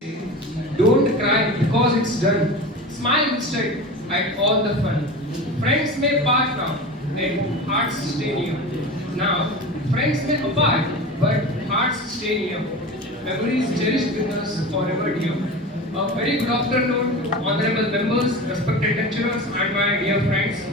Don't cry because it's done. Smile instead at all the fun. Friends may part now, and hearts stay near. Now, friends may apart, but hearts stay near. Memories cherished with us forever dear. A very good afternoon to honorable members, respected lecturers, and my dear friends.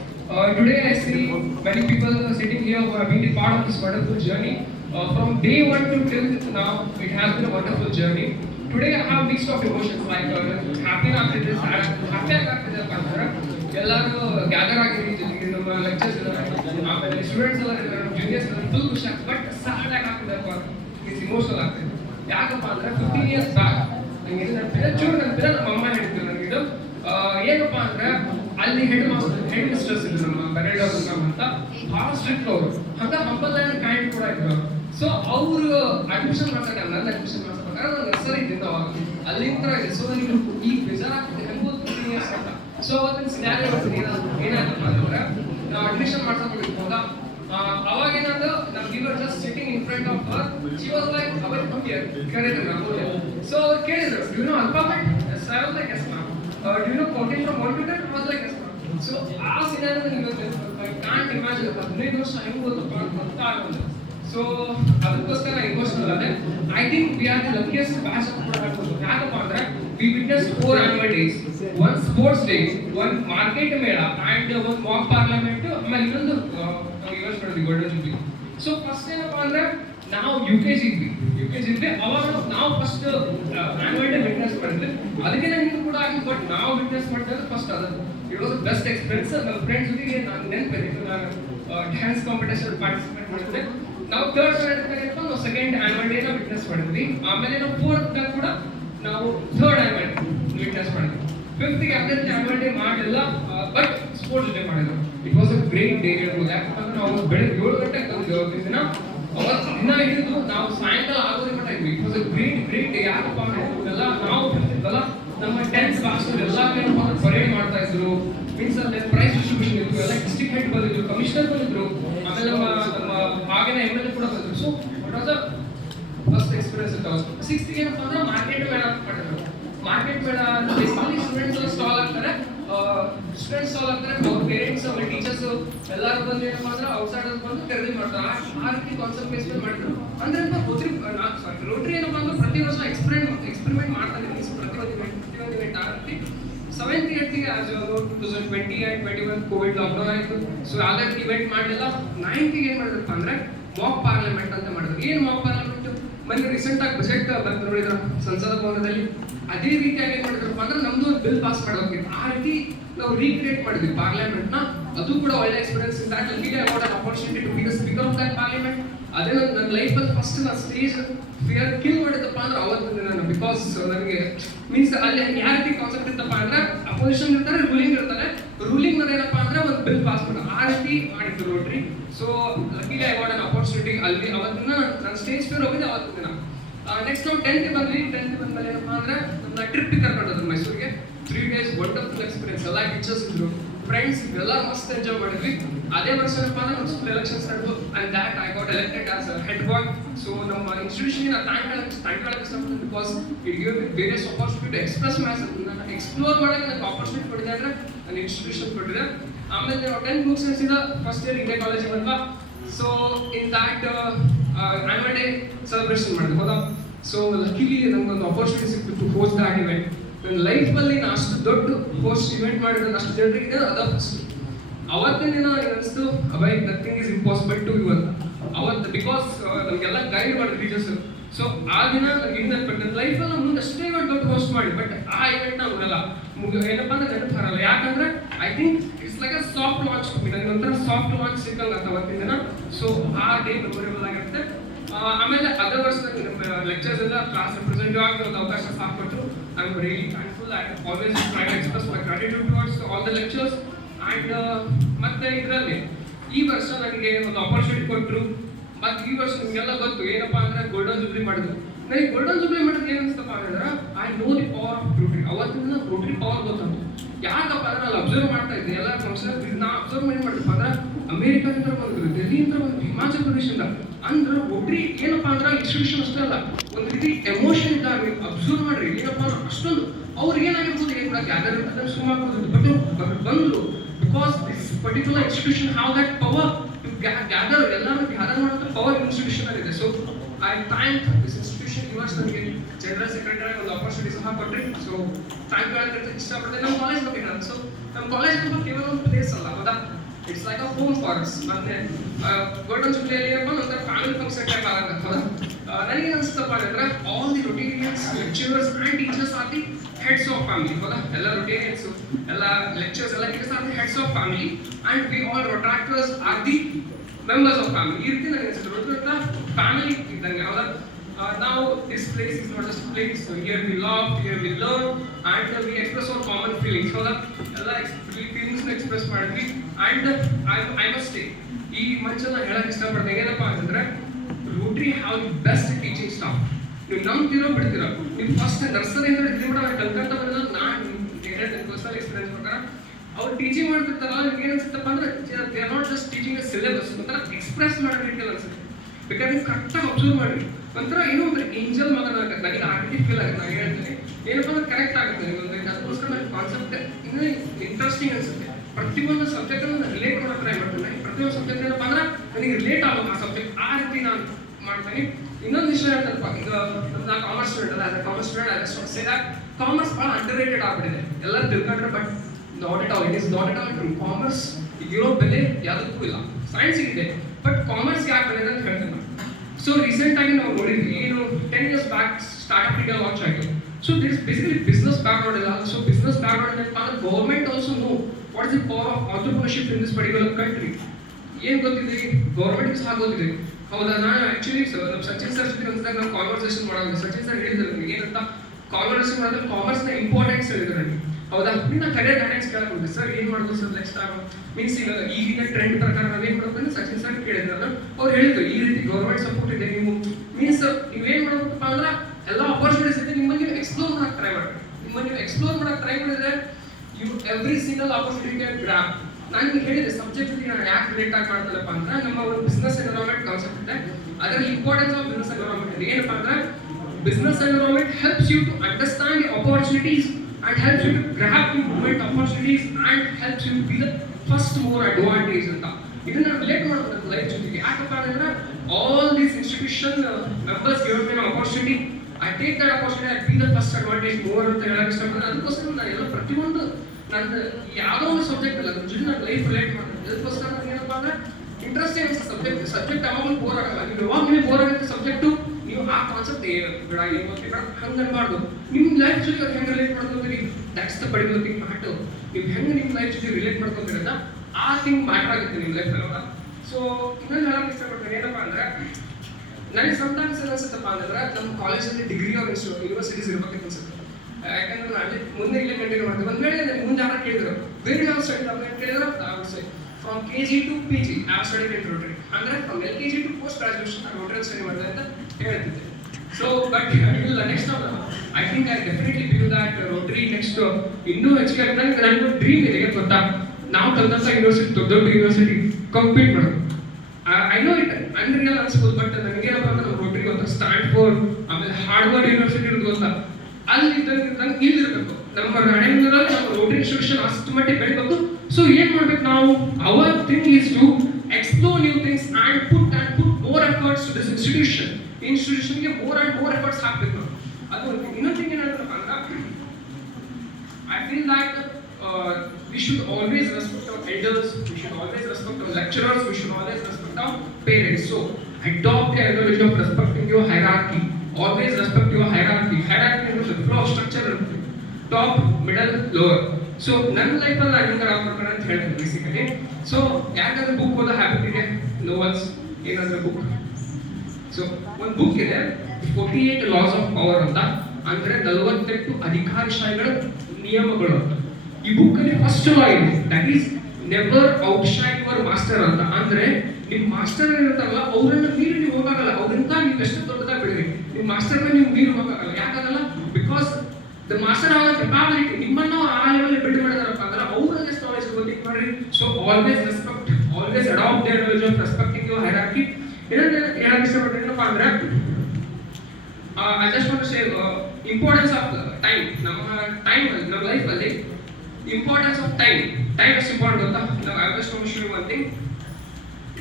Today I see many people sitting here who have been a part of this wonderful journey. From day one to till now, it has been a wonderful journey. Today I have mixed of emotions like happy ಆಗ್ತಿದೆ happy ಆಗ್ತಿದೆ ಅಂತಾರೆ ಎಲ್ಲರೂ gather ಆಗಿರಿ ಜೊತೆಗೆ ನಮ್ಮ lectures ಆಮೇಲೆ students ಎಲ್ಲ juniors ಎಲ್ಲ ಫುಲ್ ಖುಷಿ ಆಗ್ತದೆ ಬಟ್ ಸ್ಯಾಡ್ ಆಗ್ತಿದೆ ಇಟ್ಸ್ ಇಮೋಷನಲ್ ಆಗ್ತಿದೆ ಯಾಕಪ್ಪ ಅಂದ್ರೆ 15 ಇಯರ್ಸ್ ಬ್ಯಾಕ್ ನನಗೆ ನೆನಪಿದೆ ನಮ್ಮ ಅಮ್ಮ ಹೇಳ್ತಿದ್ರು ನನಗೆ ಇದು ಏನಪ್ಪ ಅಂದ್ರೆ ಅಲ್ಲಿ ಹೆಡ್ ಮಿಸ್ಟರ್ಸ್ ಇದ್ರು ನಮ್ಮ ಬರೇಡವ್ರು ಅಂತ ಭಾಳ ಸ್ಟ್ರಿಕ್ಟ್ ಅವರು ಹಂಗ ಹಂಬಲ್ ಕೈಂಡ್ ಕೂಡ ಇದ್ರು ಸೊ ಅವರು ಅಡ್ಮಿಷನ್ ಮಾಡ್ಸಕ್ಕೆ ನನ್ನ ಅಡ್ಮಿಷನ್ ಮಾಡ್ಸಬೇಕಾದ್ರೆ ನಾನು ನರ್ಸರಿ ಇದ್ದಿದ್ದ ಅವಾಗ ಅಲ್ಲಿಂದ ಸೊ ನನಗೆ ಈಗ ಬೇಜಾರಾಗ್ತಿದೆ ಹೆಂಗೂ 15 ಇಯರ್ಸ್ ಅಂತ ಸೊ ಅವತ್ತಿನ ಸಿನಾರಿಯೋ ಏನಾಗಪ್ಪ ಅಂತಂದ್ರೆ ನಾವು ಅಡ್ಮಿಷನ್ ಮಾಡ್ಸಕ್ಕೆ ಹೋದ ಅವಾಗ ಏನಾದ್ರು ನಾವು we were just sitting in front of her she was like ಅವರ್ ಕಮ್ ಹಿಯರ್ ಕರೆಕ್ಟ್ ನಾವು ಸೊ ಅವ್ರು ಕೇಳಿದ್ರು do you know alphabet yes I was like yes ma'am do you know counting from 1 to 10 was like yes ma'am so ಆ scenario ನನಗೆ can't imagine 15 ವರ್ಷ ಹೆಂಗ್ ಗೊತ್ತಪ್ಪ ಅಂತ ಗೊತ್ತಾಗೋದು ಸೊ ಅದಕ್ಕೋಸ್ಕರ ಇಮೋಷನಲ್ ಅದೇ I think we are the luckiest batch of product ಯಾಕಪ್ಪ ಅಂದ್ರೆ we witness 4 annual days one sports day one market mela and one mock parliament ಆಮೇಲೆ ಇನ್ನೊಂದು ನಾವು ಯೂಸ್ ಮಾಡಿದ್ವಿ ಗೋಲ್ಡನ್ ಜೂಬ್ಲಿ ಸೊ ಫಸ್ಟ್ ಏನಪ್ಪ ಅಂದ್ರೆ ನಾವು ಯು ಕೆ ಜಿ ಇದ್ವಿ ಅವಾಗ ನಾವು ಫಸ್ಟ್ ಆನ್ಯುವಲ್ ಡೇ ವಿಟ್ನೆಸ್ ಮಾಡಿದ್ವಿ ಅದಕ್ಕೆ ಹಿಂದೆ ಕೂಡ ಆಗಿ ಬಟ್ ನಾವು ವಿಟ್ನೆಸ್ ಮಾಡಿದ್ರೆ ಫಸ್ಟ್ ಅದು ಇಟ್ ವಾಸ್ ಬೆಸ್ಟ್ ಎಕ್ಸ್ಪೀರಿಯನ್ಸ್ ನಮ್ಮ ಫ್ರೆಂಡ್ಸ್ ಜೊತೆಗೆ ನಾನು ನೆನಪಿದೆ ನಾನು ಡ್ಯಾನ್ಸ್ ಕಾಂಪಿಟೇಷನ್ ಪಾರ್ಟಿಸಿಪೇಟ್ ಮಾಡಿದ್ದೆ ನಾವು ಥರ್ಡ್ ಸ್ಟ್ಯಾಂಡರ್ಡ್ ನಾವು ಸೆಕೆಂಡ್ ಆನ್ಯುವಲ್ ಡೇ ವಿಟ್ನೆಸ್ ಮಾಡಿದ್ವಿ ಆಮೇಲೆ ನಾವು ಫೋರ್ತ್ ಕೂಡ ನಾವು ಥರ್ಡ್ ಆನ್ಯುವಲ್ ವಿಟ್ನೆಸ್ ಮಾಡಿದ್ವಿ ಫಿಫ್ತ್ಗೆ ಅದರಲ್ಲಿ ಆನ್ಯುವಲ್ ಡೇ ಮಾಡಿಲ್ಲ ಬಟ್ ಸ್ಪೋರ್ಟ್ಸ್ ಡೇ ಮಾಡಿದ್ರು it was a great day ಹೇಳ್ಬೋದು ಯಾಕಂದ್ರೆ ನಾವು ಬೆಳಗ್ಗೆ 7 ಗಂಟೆಗೆ ಬಂದಿದ್ವಿ ದಿನ ಅವತ್ತು ದಿನ ಹಿಡಿದು ನಾವು ಸಾಯಂಕಾಲ 6 ಗಂಟೆ ಇದ್ವಿ it was a great day ಯಾಕಪ್ಪ ಅಂದ್ರೆ ಎಲ್ಲ ನಾವು ಬಿಡ್ತಿದ್ವಲ್ಲ ನಮ್ಮ 10th ಕ್ಲಾಸ್ ಎಲ್ಲ ಪರೇಡ್ ಮಾಡ್ತಾ ಇದ್ರು ಮೀನ್ಸ್ ಅಲ್ಲಿ ಪ್ರೈಸ್ ಡಿಸ್ಟ್ರಿಬ್ಯೂಷನ್ ಇತ್ತು ಎಲ್ಲ ಡಿಸ್ಟ್ರಿಕ್ಟ್ ಹೆಡ್ ಬಂದಿದ್ರು ಕಮಿಷನರ್ ಬಂದಿದ್ರು ಆಮೇಲೆ ನಮ್ಮ ಆಗಿನ ಎಮ್ ಎಲ್ ಎ ಕೂಡ ಬಂದ್ರು so it was a first experience ಇತ್ತು 6th ಏನಪ್ಪ ಅಂದ್ರೆ ಮಾರ್ಕೆಟ್ ಮೇಳ ಮಾಡಿದ್ರು ಮಾರ್ಕೆಟ್ ಮೇಳ ಬೇಸಿಕಲಿ ಸ್ಟೂಡೆಂಟ್ಸ್ ಎಲ್ಲ ಸ್ಟಾಲ್ ಆಗ್ತಾರೆ ಸ್ಟೂಡೆಂಟ್ಸ್ ಸ್ಟಾಲ್ ಆಗ್ತಾರೆ ಅವ್ರ ಪೇರೆಂಟ್ಸ್ ಅವ್ರ ಟೀಚರ್ಸ್ ಎಲ್ಲರೂ ಬಂದು ಏನಪ್ಪ ಅಂದ್ರೆ ಔಟ್ಸೈಡರ್ಸ್ ಬಂದು ಖರೀದಿ ಮಾಡ್ತಾರೆ ಆ ರೀತಿ ಕಾನ್ಸೆಪ್ಟ್ ಬೇಸ್ ಮೇಲೆ ಮಾಡಿದ್ರು ಅಂದ್ರೆ ರೋಟ್ರಿ ಏನಪ್ಪ ಅಂದ್ರೆ ಪ್ರತಿ ವರ್ಷ ಎಕ್ಸ್ಪೆರಿಮೆಂಟ್ ಮಾಡ್ತಾ ಇದ್ದೀವಿ ಪ್ರತಿಯೊಂದು ಇವೆಂಟ್ ಆ ರೀತಿ 7th 8th as 2020 and 21 Covid lockdown ಆಯಿತು ಸೊ ಯಾವ್ದಾದ್ರು ಇವೆಂಟ್ ಮಾಡಲಿಲ್ಲ 9th ಏನ್ ಮಾಡಿದ್ರಪ್ಪ ಅಂದ್ರೆ ಮಾಕ್ ಪಾರ್ಲಿಮೆಂಟ್ ಅಂತ ಮಾಡಿದ್ರು ಏನು ಮಾಕ್ ಪಾರ್ಲಿಮೆಂಟ್ ಮೊನ್ನೆ ರೀಸೆಂಟ್ ಆಗಿ ಬಜೆಟ್ ಬಂದು ನೋಡಿದ್ರು ಸಂಸದ ಭವನದಲ್ಲಿ ಅದೇ ರೀತಿಯಾಗಿ ಏನ್ ಮಾಡಿದ್ರಪ್ಪ ಅಂದ್ರೆ ನಮ್ದು ಒಂದು ಬಿಲ್ ಪಾಸ್ ಮಾಡೋಕೆ ಆ ರೀತಿ ನಾವು ರೀಕ್ರಿಯೇಟ್ ಮಾಡಿದ್ವಿ ಪಾರ್ಲಿಮೆಂಟ್ ನ ಅದು ಕೂಡ ಒಳ್ಳೆ experience in that lucky I got an opportunity to be the speaker of that parliament ಅದೇ ನನ್ನ ಲೈಫಲ್ಲಿ ಫಸ್ಟ್ ನಾನು ಸ್ಟೇಜ್ ಫಿಯರ್ ಕಿಲ್ ಮಾಡಿದಪ್ಪ ಅಂದ್ರೆ ಅವತ್ತಿನ ನಾನು ಬಿಕಾಸ್ ನನಗೆ ಮೀನ್ಸ್ ಅಲ್ಲಿ ಯಾವ ರೀತಿ ಕಾನ್ಸೆಪ್ಟ್ ಇತ್ತಪ್ಪ ಅಂದ್ರೆ ಅಪೋಸಿಷನ್ ಇರ್ತಾರೆ ರೂಲಿಂಗ್ ಏನಪ್ಪ ಅಂದ್ರೆ ಒಂದು ಬಿಲ್ ಪಾಸ್ ಮಾಡೋದು ಆ ರೀತಿ ಮಾಡಿದ್ರು rotary so lucky I got an opportunity ಅಲ್ಲಿ ಅವತ್ತಿನ ನಾನು ಸ್ಟೇಜ್ ಫಿಯರ್ ಹೋಗಿದ್ದೆ ಅವತ್ತಿನ ದಿನ ನೆಕ್ಸ್ಟ್ ನಾವು 10th ಬಂದ್ಮೇಲೆ ಏನಪ್ಪ ಅಂದ್ರೆ ನಮ್ಮ ಟ್ರಿಪ್ ಕರ್ಕೊಂಡ್ರು ಮೈಸೂರಿಗೆ 3 days ವಂಡರ್ಫುಲ್ ಎಕ್ಸ್ಪೀರಿಯನ್ಸ್ ಎಲ್ಲ ಟೀಚರ್ಸ್ ಇದ್ರು ಫ್ರೆಂಡ್ಸ್ ಇವೆಲ್ಲ ಮಸ್ತ್ ಎಂಜಾಯ್ ಮಾಡಿದ್ವಿ ಅದೇ ವರ್ಷ ಏನಪ್ಪ ಅಂದ್ರೆ ನಮ್ಮ ಸ್ಕೂಲ್ ಎಲೆಕ್ಷನ್ಸ್ ನಡೆದು and that I got elected as head boy so ನಮ್ಮ ಇನ್ಸ್ಟಿಟ್ಯೂಷನ್ ಥ್ಯಾಂಕ್ ಇಷ್ಟಪಡ್ತೀನಿ because it give various opportunity to express mass ನಾನು ಎಕ್ಸ್ಪ್ಲೋರ್ ಮಾಡೋಕೆ ನನಗೆ ಆಪರ್ಚುನಿಟಿ ಕೊಟ್ಟಿದೆ ಅಂದ್ರೆ ನನ್ನ ಇನ್ಸ್ಟಿಟ್ಯೂಷನ್ ಕೊಟ್ಟಿದೆ ಆಮೇಲೆ ನಾವು 10th ಮುಗಿಸಿದ ಫಸ್ಟ್ ಇಯರ್ ಇದೇ ಕಾಲೇಜಿಗೆ ಬಂದ್ವಾ so in that annual day celebration ಮಾಡಿದ್ವಿ ಹೌದಾ ಸೊ ಲಕ್ಕಿಲಿ ನಮ್ಗೊಂದು ಆಪರ್ಚುನಿಟಿ ಸಿಕ್ತು ಟು ಹೋಸ್ಟ್ ದ್ಯಾಟ್ ಇವೆಂಟ್ ನನ್ನ ಲೈಫಲ್ಲಿ ನಾನು ಅಷ್ಟು ದೊಡ್ಡ ಹೋಸ್ಟ್ ಇವೆಂಟ್ ಮಾಡಿದ್ರೆ ಅಷ್ಟು ಜನರಿಗೆ ಅದ ಫಸ್ಟ್ ಅವತ್ತಿನ ದಿನ ನನಗೆ ಅನಿಸ್ತು ಅಬೈ nothing is impossible to you ಅಂತ ಅವತ್ತು ಬಿಕಾಸ್ ನಮಗೆಲ್ಲ ಗೈಡ್ ಮಾಡಿದ್ರು ಟೀಚರ್ಸ್ ಸೊ ಆ ದಿನ ನನಗೆ ಇದು ನೆನಪು ನನ್ನ ಲೈಫಲ್ಲಿ ನಾನು ಮುಂದೆ ಅಷ್ಟೇ ಇವೆಂಟ್ ದೊಡ್ಡ ಹೋಸ್ಟ್ ಮಾಡಿ ಬಟ್ ಆ ಇವೆಂಟ್ ನಾವು ಬರಲ್ಲ ಏನಪ್ಪ ಅಂದ್ರೆ ನೆನಪು ಬರಲ್ಲ ಯಾಕಂದ್ರೆ I think it's like a soft launch ನನಗೆ ಒಂಥರ ಸಾಫ್ಟ್ ಲಾಂಚ್ ಸಿಕ್ಕಂಗ ಅಂತ ಅವತ್ತಿನ ದಿನ ಸೊ ಆ ಡೇ ಮೆಮೊರೇಬಲ್ ಆಗಿರುತ್ತೆ ಆಮೇಲೆ ಅದೇ ವರ್ಷ ಲೆಕ್ಚರ್ಸ್ ಎಲ್ಲ ಕ್ಲಾಸ್ ರೆಪ್ರೆಸೆಂಟೇಟಿವ್ ಆಗಿ ಒಂದು ಅವಕಾಶ ಸಾಕೊಟ್ರು I am really thankful I always try to express my gratitude towards all the lectures and ಮತ್ತೆ ಇದರಲ್ಲಿ ಈ ವರ್ಷ ನನಗೆ ಒಂದು ಆಪರ್ಚುನಿಟಿ ಕೊಟ್ಟರು ಮತ್ತು ಈ ವರ್ಷ ನಿಮಗೆಲ್ಲ ಗೊತ್ತು ಏನಪ್ಪ ಅಂದ್ರೆ ಗೋಲ್ಡನ್ ಜೂಬ್ಲಿ ಮಾಡಿದ್ರು ನನಗೆ ಗೋಲ್ಡನ್ ಜೂಬ್ಲಿ ಮಾಡಿದ್ರೆ ಏನು ಅನಿಸ್ತಪ್ಪ ಅಂದ್ರೆ I know the power of rotary ಅವತ್ತಿನ ರೋಟ್ರಿ ಪವರ್ ಗೊತ್ತಂತು ಯಾಕಪ್ಪ ಅಂದ್ರೆ ನಾನು ಅಬ್ಸರ್ವ್ ಮಾಡ್ತಾ ಇದ್ದೆ ಎಲ್ಲ ಫಂಕ್ಷನ್ ನಾ ಅಬ್ಸರ್ವ್ ಮಾಡಿದ್ರಪ್ಪ ಅಂದ್ರೆ ಅಮೇರಿಕಾದಿಂದ ಬಂದ್ರು ಡೆಲ್ಲಿಯಿಂದ ಬಂದ್ರು ಹಿಮಾಚಲ್ ಪ್ರದೇಶದಿಂದ ಅಂದ್ರೆ ರೋಟ್ರಿ ಏನಪ್ಪ ಅಂದ್ರೆ ಇನ್ಸ್ಟಿಟ್ಯೂಷನ್ ಅಷ್ಟೇ ಅಲ್ಲ ಒಂದು ರೀತಿ ಎಮೋಷನ್ ಇದ್ದಾಗ ಅಬ್ಸರ್ವ್ ಮಾಡ್ರಿ ಏನಪ್ಪ ಅಷ್ಟೊಂದು ಅವ್ರು ಏನಾಗಿರ್ಬೋದು ಏನು ಕೂಡ ಗ್ಯಾದರ್ ಇರ್ತದೆ ಸುಮ್ಮನೆ ಬಟ್ ಬಂದರು because this particular institution have that power to gather ಎಲ್ಲರೂ ಗ್ಯಾದರ್ ಮಾಡೋದು ಪವರ್ ಇನ್ಸ್ಟಿಟ್ಯೂಷನ್ ಇದೆ. So I thank this institution yours ನನಗೆ ಜನರಲ್ ಸೆಕ್ರೆಟರಿ ಒಂದು ಆಪರ್ಚುನಿಟಿ ಸಹ ಕೊಟ್ಟರೆ. ಸೊ ಥ್ಯಾಂಕ್ ಹೇಳಕ್ಕೆ ಇಷ್ಟಪಡ್ತೇನೆ. ನಮ್ಮ ಕಾಲೇಜ್ ಬಗ್ಗೆ ಹೇಳೋದು, ಸೊ ನಮ್ಮ ಕಾಲೇಜ್ ತುಂಬ ಕೇವಲ ಒಂದು ಪ್ಲೇಸ್ ಅಲ್ಲ, ಹೌದಾ, it's like a home for us. ಮತ್ತೆ ಗೋಲ್ಡನ್ ಜುಬ್ಲಿಯಲ್ಲಿ ಏನಪ್ಪ ಒಂಥರ ಫ್ಯಾಮಿಲಿ ಫಂಕ್ಷನ್ ಟೈಪ್ ಆಗುತ್ತೆ, ಹೌದಾ. ನನಗೆ ಅನಿಸ್ತಪ್ಪ ಅಂದರೆ all the Rotarians lecturers and teachers are the heads of family, ಹೌದಾ. ಎಲ್ಲ ರೊಟೇರಿಯನ್ಸು, ಎಲ್ಲ ಲೆಕ್ಚರ್ಸ್, ಎಲ್ಲ teachers are the heads of family and we all Rotaractors are the members of family. ಈ ರೀತಿ ನನಗೆ ಅನಿಸುತ್ತೆ ರೊಟ್ರಾಕ್ಟ ಫ್ಯಾಮಿಲಿ ಇದ್ದಂಗೆ, ಹೌದಾ. Now this place is not just a place, so here we love, here we learn and we express our common feelings. So that ಎಲ್ಲ feelings express ಮಾಡಿದ್ವಿ. And I must say ಈ ಮಂಚನ ಹೇಳಕ್ಕೆ ಇಷ್ಟಪಡ್ತೀನಿ ಏನಪ್ಪ ಅಂತಂದ್ರೆ Rotary have the best teaching staff. ನೀವು ನಂಬ್ತಿರೋ ಬಿಡ್ತೀರೋ, ನೀವು first ನರ್ಸರಿಯಿಂದ ಡಿಗ್ರಿ ಮಾಡಿ ಕಲ್ಕಂತ ಬಂದ್ರೆ ನಾನು ಹೇಳಿದ ಪರ್ಸನಲ್ ಎಕ್ಸ್ಪೀರಿಯನ್ಸ್ ಪ್ರಕಾರ ಅವ್ರು ಟೀಚಿಂಗ್ ಮಾಡ್ತಿರ್ತಾರಲ್ಲ ನಿಮ್ಗೆ ಏನು ಅನ್ಸುತ್ತಪ್ಪ ಅಂದ್ರೆ they are not just teaching A syllabus, ಒಂಥರ ಎಕ್ಸ್ಪ್ರೆಸ್ ಮಾಡೋ ರೀತಿಯಲ್ಲಿ ಅನ್ಸುತ್ತೆ. ಬೇಕಾದ್ರೆ ನೀವು ಕರೆಕ್ಟಾಗಿ ಅಬ್ಸರ್ವ್ ಮಾಡಿ ಒಂಥರ ಏನೋ ಒಂದು ಏಂಜಲ್ ಮಗನ ಆಗುತ್ತೆ. ನನಗೆ ಆ ರೀತಿ ಫೀಲ್ ಆಗುತ್ತೆ. ನಾನು ಹೇಳ್ತೀನಿ ಏನಪ್ಪ ಅಂದ್ರೆ ಕರೆಕ್ಟ್ ಆಗುತ್ತೆ ನಿಮಗೆ. ಅದಕ್ಕೋಸ್ಕರ ನನಗೆ ಕಾನ್ಸೆಪ್ಟ್ ಇನ್ನೂ ಇಂಟ್ರೆಸ್ಟಿಂಗ್ ಅನ್ಸುತ್ತೆ. ಪ್ರತಿಯೊಂದು ಸಬ್ಜೆಕ್ಟನ್ನು ರಿಲೇಟ್ ಮಾಡೋಕೆ ಟ್ರೈ ಮಾಡ್ತೀನಿ. ಪ್ರತಿಯೊಂದು ಸಬ್ಜೆಕ್ಟ್ ಏನಪ್ಪ ಅಂದ್ರೆ ನನಗೆ ರಿಲೇಟ್ ಆಗೋದು ಆ ಸಬ್ಜೆಕ್ಟ್, ಆ ರೀತಿ ನಾನು ಮಾಡ್ತೀನಿ. ಇನ್ನೊಂದು ವಿಷಯ ಹೇಳ್ತಾರಪ್ಪ, ಈಗ ನಾನು ಕಾಮರ್ಸ್ ಸ್ಟೂಡೆಂಟ್ ಅಲ್ಲ, as a commerce student I just say that commerce ಭಾಳ ಅಂಡರ್ ರೇಟೆಡ್ ಆಗ್ಬಿಟ್ಟಿದೆ. ಎಲ್ಲರೂ ತಿಳ್ಕೊಂಡ್ರೆ but not at all, it is not at all true. Commerce ಇರೋ ಬೆಲೆ ಯಾವುದಕ್ಕೂ ಇಲ್ಲ. ಸೈನ್ಸ್ ಇದೆ ಬಟ್ ಕಾಮರ್ಸ್ ಯಾಕೆ ಬೆಲೆ ಅಂತ ಹೇಳ್ತೀನಿ ನಾನು. ಸೊ ರೀಸೆಂಟ್ ಆಗಿ ನಾವು ನೋಡಿದ್ವಿ ಏನು 10 years back startup India launch ಆಯಿತು. So this basically business background ಇಲ್ಲ. ಸೊ ಬಿಸ್ನೆಸ್ ಬ್ಯಾಕ್ಗ್ರೌಂಡ್ ಏನಪ್ಪ ಅಂದ್ರೆ government also know what is the power of entrepreneurship in this particular country. ಏನು ಗೊತ್ತಿದೆ ಗೌರ್ಮೆಂಟ್ಗೆ ಸಹ ಗೊತ್ತಿದೆ, ಹೌದಾ. ನಾನು ಆ್ಯಕ್ಚುಲಿ ನಮ್ಮ ಸಚಿನ್ ಸರ್ ಜೊತೆ ಒಂದ್ಸಲ ನಾವು ಕಾನ್ವರ್ಸೇಷನ್ ಮಾಡೋದು, ಸಚಿನ್ ಸರ್ ಹೇಳಿದ್ರು ನನಗೆ ಏನಂತ ಕಾನ್ವರ್ಸೇಷನ್ ಮಾಡಿದ್ರೆ ಕಾಮರ್ಸ್ನ ಇಂಪಾರ್ಟೆನ್ಸ್ ಹೇಳಿದ್ರು ನನಗೆ, ಹೌದಾ. ಇನ್ನು ಕರಿಯರ್ ಗೈಡೆನ್ಸ್ ಕೇಳಬಹುದು ಸರ್ ಏನು ಮಾಡೋದು ಸರ್ ನೆಕ್ಸ್ಟ್ ಮೀನ್ಸ್ ಈಗ ಈಗಿನ ಟ್ರೆಂಡ್ ಪ್ರಕಾರ ನಾವೇನು ಮಾಡಬೇಕು ಸಚಿನ್ ಸರ್ ಕೇಳಿದ್ರಲ್ಲ, ಅವ್ರು ಹೇಳಿದ್ರು ಈ ರೀತಿ ಗೌರ್ಮೆಂಟ್ ಸಪೋರ್ಟ್ ಇದೆ, ನೀವು ಮೀನ್ಸ್ ನೀವೇನು ಮಾಡಬೇಕಪ್ಪ ಅಂದ್ರೆ ಎಲ್ಲ ಅಪರ್ಚುನಿಟೀಸ್ ಇದೆ, ನಿಮ್ಮನ್ನು ನೀವು ಎಕ್ಸ್ಪ್ಲೋರ್ ಮಾಡಕ್ಕೆ ಟ್ರೈ ಮಾಡಿ. ನಿಮ್ಮನ್ನು ನೀವು ಎಕ್ಸ್ಪ್ಲೋರ್ ಮಾಡಕ್ಕೆ ಟ್ರೈ ಮಾಡಿದ್ರೆ you every single opportunity can grab. ನಾನು ನಿಮ್ಗೆ ಹೇಳಿದೆ ಸಬ್ಜೆಕ್ಟ್ ನಾನು ಯಾಕೆ ರಿಲೇಟ್ ಆಗಿ ಮಾಡ್ತಲ್ಲಪ್ಪ ಅಂದ್ರೆ ನಮ್ಮ ಒಂದು ಬಿಸ್ನೆಸ್ ಎನ್ವಿರಾನ್ಮೆಂಟ್ ಕಾನ್ಸೆಪ್ಟ್ ಇದೆ. ಅದರಲ್ಲಿ ಇಂಪಾರ್ಟೆನ್ಸ್ ಆಫ್ ಬಿಸ್ನೆಸ್ ಎನ್ವಿರಾನ್ಮೆಂಟ್ ಏನಪ್ಪ ಅಂದ್ರೆ business environment helps you to understand the opportunities and helps you to grab the movement opportunities and helps you to be the first more advantage ಅಂತ. ಇದನ್ನ relate ಮಾಡಬೇಕು life ಜೊತೆಗೆ. ಯಾಕಪ್ಪ ಅಂದ್ರೆ all these institution members give me opportunity, I take that opportunity, I B the first advantage more ಅಂತ ಹೇಳಕ್ಕೆ ಇಷ್ಟಪಡ್ತೀನಿ. ಅದಕ್ಕೋಸ್ಕರ ನಾನು ಎಲ್ಲ ಪ್ರತಿಯೊಂದು ನನ್ನ ಯಾವುದೋ ಒಂದು ಸಬ್ಜೆಕ್ಟ್ ಅಲ್ಲ ಅದ್ರ ಜೊತೆ ನಾನು ಲೈಫ್ ರಿಲೇಟ್ ಮಾಡ್ತೀನಿ. ಅದಕ್ಕೋಸ್ಕರ ನನಗೆ ಏನಪ್ಪ ಅಂದ್ರೆ ಇಂಟ್ರೆಸ್ಟಿಂಗ್ ಅನ್ಸುತ್ತೆ ಸಬ್ಜೆಕ್ಟ್ ಯಾವಾಗಲೂ ಬೋರ್ ಆಗಲ್ಲ. ನೀವು ಯಾವಾಗ ನಿಮಗೆ ಬೋರ್ ಆಗುತ್ತೆ ಸಬ್ಜೆಕ್ಟು ನೀವು ಆ ಕಾನ್ಸೆಪ್ಟ್ ಬೇಡ ಏನು ಬೇಡ ಹಂಗೆ ಮಾಡಬಾರ್ದು. ನಿಮ್ಮ ಲೈಫ್ ಜೊತೆ ಅದು ಹೆಂಗೆ ರಿಲೇಟ್ ಮಾಡ್ಕೊತೀರಿ that's the particular thing matter. ನೀವು ಹೆಂಗೆ ನಿಮ್ಮ ಲೈಫ್ ಜೊತೆ ರಿಲೇಟ್ ಮಾಡ್ಕೊತೀರಲ್ಲ ಆ ಥಿಂಗ್ ಮ್ಯಾಟರ್ ಆಗುತ್ತೆ ನಿಮ್ಮ ಲೈಫ್ ಅಲ್ವಾ. ಸೊ ಇನ್ನೊಂದು ಹೇಳಕ್ಕೆ ಇಷ್ಟಪಡ್ತೀನಿ ಏನಪ್ಪ ಅಂದ್ರೆ ನನಗೆ ಸಮಟೈಮ್ಸ್ ಏನು ಅನ್ಸುತ್ತಪ್ಪ ಅಂದ್ರೆ ನಮ್ಮ ಕಾಲೇಜಲ್ಲಿ ಡಿಗ್ರಿ ಆರ್ ಯೂನಿವರ್ಸಿಟೀಸ್ ಇರ್ಬೇಕಂತ ಅನ್ಸುತ್ತೆ. ಯಾಕಂದ್ರೆ ನಾನು ಅಲ್ಲಿ ಮುಂದೆ ಇಲ್ಲೇ ಕಂಟಿನ್ಯೂ ಮಾಡ್ತೀನಿ. ಒಂದು ವೇಳೆ ನನಗೆ ಮುಂದೆ ಯಾರು ಕೇಳಿದ್ರು ವೇರ್ ಯಾವ ಸ್ಟಡಿ ಅಂತ ಕೇಳಿದ್ರೆ from KG to PG I have studied in Rotary. ಅಂದರೆ from LKG to post graduation ನಾನು Rotary ಸ್ಟಡಿ ಮಾಡಿದೆ ಅಂತ ಹೇಳ್ತಿದ್ದೆ. ಸೊ ಬಟ್ ಇಲ್ಲ next I think I definitely believe that Rotary next ಇನ್ನೂ ಹೆಚ್ಚಿಗೆ ನನಗೆ ಒಂದು ಡ್ರೀಮ್ ಇದೆ ಗೊತ್ತಾ. ನಾವು ಕಲ್ತಂಥ ಯೂನಿವರ್ಸಿಟಿ ದೊಡ್ಡ ದೊಡ್ಡ ಯೂನಿವರ್ಸಿಟಿ ಕಂಪೀಟ್ ಮಾಡೋದು. ಐ ನೋ ಇಟ್ ಅನ್ರಿಯಲ್ ಅನ್ಸ್ಬೋದು ಬಟ್ ನನಗೇನಪ್ಪ ಅಂದ್ರೆ ನಮ್ಮ ರೋಟರಿ ಗೊತ್ತಾ ಸ್ಟ್ಯಾನ್ಫೋರ್ಡ್ ಆಮೇಲೆ ಹಾರ್ವರ್ಡ್ ಯೂನಿವರ್ಸಿಟಿ ಇರೋದು ಗೊತ್ತಾ, ಅಲ್ಲಿ ಇದ್ದಂಗೆ ಇಲ್ಲಿರ್ಬೇಕು. ನಮ್ಮ ಹಣೆಯಲ್ಲಿ ನಮ್ಮ ರೋಟರಿ ಇನ್ಸ್ಟಿಟ್ಯೂಷನ್ ಅಷ್ಟು ಮಟ್ಟಿಗೆ ಬೆಳಿಬೇಕು. ಸೊ ಏನು ಮಾಡ್ಬೇಕು ನಾವು, our thing is to explore new things and put more efforts to this institution. ಈ ಇನ್ಸ್ಟಿಟ್ಯೂಷನ್ಗೆ ಮೋರ್ ಆ್ಯಂಡ್ ಮೋರ್ ಎಫರ್ಟ್ಸ್ ಹಾಕ್ಬೇಕು ನಾವು. ಅದು ಇನ್ನೊಂದು ಥಿಂಗ್ ಏನಂತಪ್ಪ ಅಂದ್ರೆ I feel that we should always respect our elders, we should always respect our lecturers, we should always respect our parents. So adopt the ideology of respecting your hierarchy. Always respect your hierarchy. Hierarchy is the flow of structure, top, middle, lower. So ನನ್ನ ಲೈಫಲ್ಲಿ ನಾನು ಹಿಂಗೆ ಆಗ್ಬೇಕಂತ ಅಂತ ಹೇಳ್ತೀನಿ basically. So ಯಾಕಂದ್ರೆ book ಓದೋ habit ಇದೆ ನೋವಲ್ಸ್ ಏನಾದರೂ ಬುಕ್. ಸೊ ಒಂದು ಬುಕ್ ಇದೆ 48 ಲಾಸ್ ಆಫ್ ಪವರ್ ಅಂತ, ಅಂದರೆ 48 ಅಧಿಕಾರಶಾಹಿಗಳ ನಿಯಮಗಳು ಅಂತ. ಈ ಬುಕ್ಕಲ್ಲಿ ಫಸ್ಟ್ ಲಾ ಇದೆ that is never outshine your master ಅಂತ. ಅಂದರೆ ನಿಮ್ಮ ಮಾಸ್ಟರ್ ಇರುತ್ತಲ್ಲ ಅವರನ್ನು ಮೀರಿ ನೀವು ಹೋಗಾಗಲ್ಲ. ಅವ್ರಿಂದ ನೀವು ಎಷ್ಟು ದೊಡ್ಡದಾಗಿ ಬಿಡ್ರಿ, ನಿಮ್ಮ ಮಾಸ್ಟರ್ನ ನೀವು ಮೀರಿ ಹೋಗಾಗಲ್ಲ. ಯಾಕಾಗಲ್ಲ? ಬಿಕಾಸ್ ದ ಮಾಸ್ಟರ್ ಅವರ ಕೆಪಾಬಿಲಿಟಿ ನಿಮ್ಮನ್ನು ಆ ಲೆವೆಲ್ ಬಿಲ್ಡ್ ಮಾಡಿದಾರಪ್ಪ ಅಂದ್ರೆ ಅವರಲ್ಲಿ ಎಷ್ಟು ನಾಲೆಜ್ ಗೊತ್ತಿಗೆ ಮಾಡ್ರಿ. So always respect, always adapt the ideology of respecting your hierarchy. ಏನಂದ್ರೆ ಹೇಳಕ್ಕೆ ಇಷ್ಟಪಡ್ತೀನಿ ಏನಪ್ಪ ಅಂದ್ರೆ I just want to say importance of time ನಮ್ಮ ಲೈಫಲ್ಲಿ ಇಂಪಾರ್ಟೆನ್ಸ್ ಆಫ್ ಟೈಮ್ ಎಷ್ಟು ಇಂಪಾರ್ಟೆಂಟ್ ಅಂತ ನಾವು ಜಸ್ಟ್ ಶುರು ಮಾಡ್ತೀನಿ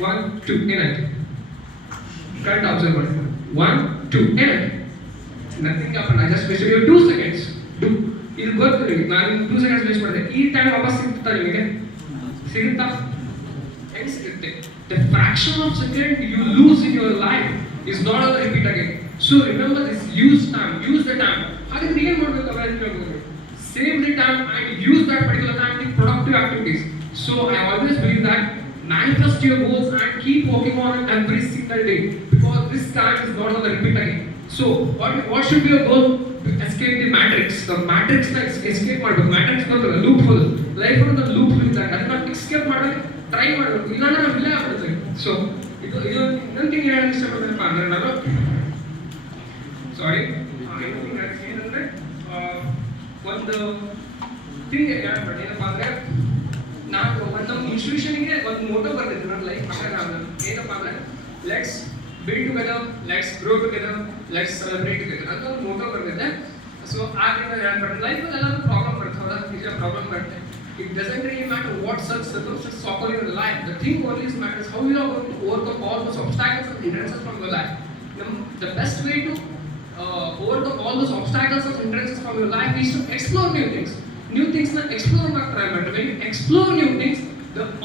1 2 ಏನಾಯ್ತು ಕರೆಕ್ಟ್ ಅಬ್ಸರ್ವ್ ಮಾಡಿ 1 2 ಏನಾಯ್ತು nothing happen I just wasted 2 seconds ಇದು ಗೊತ್ತು ನಿಮಗೆ ನಾನು 2 seconds ವೇಸ್ಟ್ ಮಾಡಿದೆ ಈ ಟೈಮ್ ವಾಪಸ್ ಸಿಗುತ್ತಾ ನಿಮಗೆ ಸಿಗುತ್ತಾ ಹೆಂಗೆ ಸಿಗುತ್ತೆ the fraction of second you lose in your life is not on the repeat again so remember this use the time ಹಾಗಾದ್ರೆ ಏನು ಮಾಡಬೇಕು ಅವೆಲ್ಲ save the time and use that particular time in productive activities so I always believe that manifest your goals and keep working on it every single day because this time is not on the repeat again so what should be your goal to escape the matrix na escape ಮಾಡಬೇಕು matrix ಗೊತ್ತಲ್ಲ loop whole life ಅನ್ನೋದು loop hole ಇದ್ದಾಗ ಅದನ್ನ escape ಮಾಡೋಕೆ try ಮಾಡಬೇಕು ಇಲ್ಲಾಂದ್ರೆ ನಾವು ಇಲ್ಲೇ ಆಗ್ಬಿಡ್ತೇವೆ ಸೊ ಇದು ಇನ್ನೊಂದು ಥಿಂಗ್ ಹೇಳಕ್ಕೆ ಇಷ್ಟಪಡ್ತೇನಪ್ಪ ಅಂದ್ರೆ ನಾನು ಸಾರಿ ಏನಂದ್ರೆ ಒಂದು ಥಿಂಗ್ ಹೇಳ್ಬಿಟ್ಟು ಏನಪ್ಪ ಅಂದ್ರೆ ನಾನು ಒಂದು ಇನ್ಸ್ಟಿಟ್ಯೂಷನ್ಗೆ ಒಂದು ಮೋಟೋ ಬರ್ತಿದ್ದೆ ನನ್ನ ಲೈಫ್ ನಾನು ಏನಪ್ಪ ಅಂದ್ರೆ let's build together let's grow together let's celebrate together ಅಂತ ಒಂದು ಮೋಟೋ ಬರ್ತಿದ್ದೆ ಸೊ ಆ ಥಿಂಗ್ ಹೇಳ್ಬಿಟ್ಟು ಲೈಫಲ್ಲಿ ಎಲ್ಲರೂ ಪ್ರಾಬ್ಲಮ್ ಬರ್ತದೆ ನಿಜ ಪ್ರಾಬ್ಲಮ್ ಬರುತ್ತೆ it doesn't really matter what such circumstances occur in your life the thing only matters how you are going to overcome all those obstacles and hindrances from your life the best way to overcome all those obstacles and hindrances from your life is to explore new things na explore ma try ಮಾಡಿ when you explore new things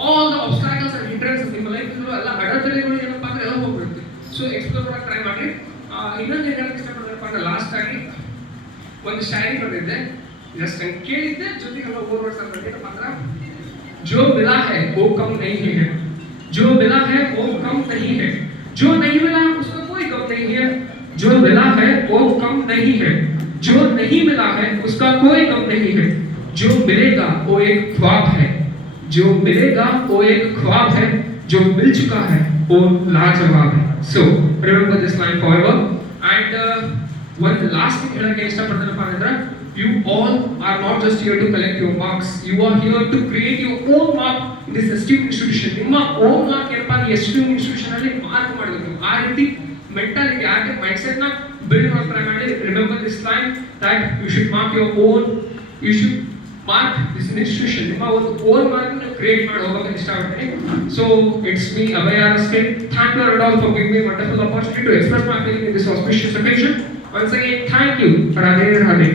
all the obstacles and hindrances in your life ಎಲ್ಲ ಅಡೆತಡೆಗಳು ಏನಪ್ಪಾ ಅಂದ್ರೆ ಎಲ್ಲ ಹೋಗ್ಬಿಡುತ್ತೆ so explore ಮಾಡಕ್ಕೆ try ಮಾಡಿ ಇನ್ನೊಂದು ಏನು ಹೇಳಕ್ಕೆ ಇಷ್ಟಪಡ್ತೀನಪ್ಪ ಅಂದ್ರೆ ಲಾಸ್ಟ್ ಆಗಿ ಒಂದು ಶಾಯರಿ ಬರೆದಿದ್ದೆ जस्ट ಕೇಳಿದ್ದೆ ಜೊತೆಗೆ ಎಲ್ಲ ಓವರ್ ಅಂತ ಏನಪ್ಪ ಅಂದ್ರೆ जो मिला है वो कम नहीं है जो मिला है वो कम नहीं है जो नहीं मिला उसका कोई कम नहीं है जो मिला है वो कम नहीं है जो नहीं मिला है उसका कोई कम नहीं है जो मिलेगा वो एक ख्वाब है जो मिलेगा वो एक ख्वाब है जो मिल चुका है वो लाजवाब है so remember this line forever and one last thing ಹೇಳಕ್ಕೆ ಇಷ್ಟಪಡ್ತೀನಪ್ಪ ಅಂದ್ರೆ you all are not just here to collect your marks you are here to create your own mark in this esteemed institution ನಿಮ್ಮ own mark ಏನಪ್ಪ ಈ esteemed institution ಅಲ್ಲಿ mark ಮಾಡಬೇಕು ಆ ರೀತಿ mentality ಆ ರೀತಿ ಮೈಂಡ್ಸೆಟ್ ನ ಬಿಲ್ಡ್ ಮಾಡಿ ಟ್ರೈ ಮಾಡಿ remember this line that you should mark your own you should mark this institution ನಿಮ್ಮ ಒಂದು ಓನ್ ಮಾರ್ಕ್ ನ ಕ್ರಿಯೇಟ್ ಮಾಡಿ ಹೋಗಕ್ಕೆ ಇಷ್ಟಪಡ್ತೀನಿ so it's me Abhaya Araske thank you all for giving me wonderful opportunity to express my feeling in this auspicious occasion once again thank you radhe radhe